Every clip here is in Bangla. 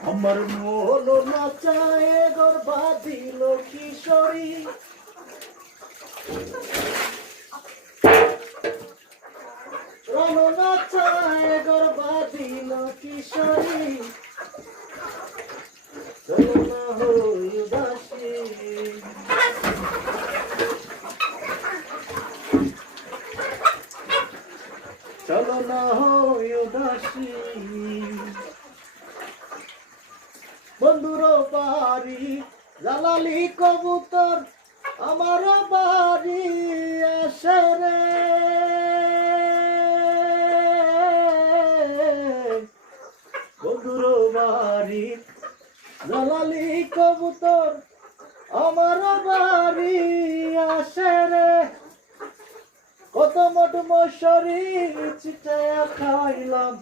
আমার মন নাচায় গর্ভাধিল কিশোরী প্রাণ নাচায় গর্ভাধিল কিশোরী চলো না হই উদাসী চলো না হই উদাসী বন্ধুর বাড়ি জালালি কবুতর আমার বাড়ি আসে রে বন্ধুর বাড়ি জালালি কবুতর আমার বাড়ি আসে রে কত মোট মশারি চিটায়া খাইলাম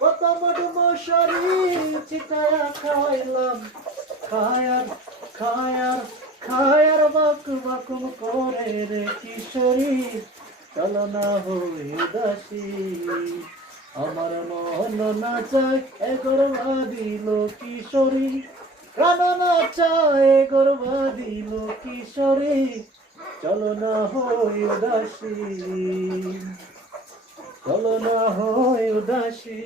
কত মোট মশারি চিটায়া খাইলাম খায়ার খায়ার খায়ার বাক বাকুম করে রে কিশোরী চলো না হই উদাসী আমার মন নাচায় গর্ভাধিল কিশোরী প্রাণ নাচায় গর্ভাধিল কিশোরী চলো না হই উদাসী চলো না হই উদাসী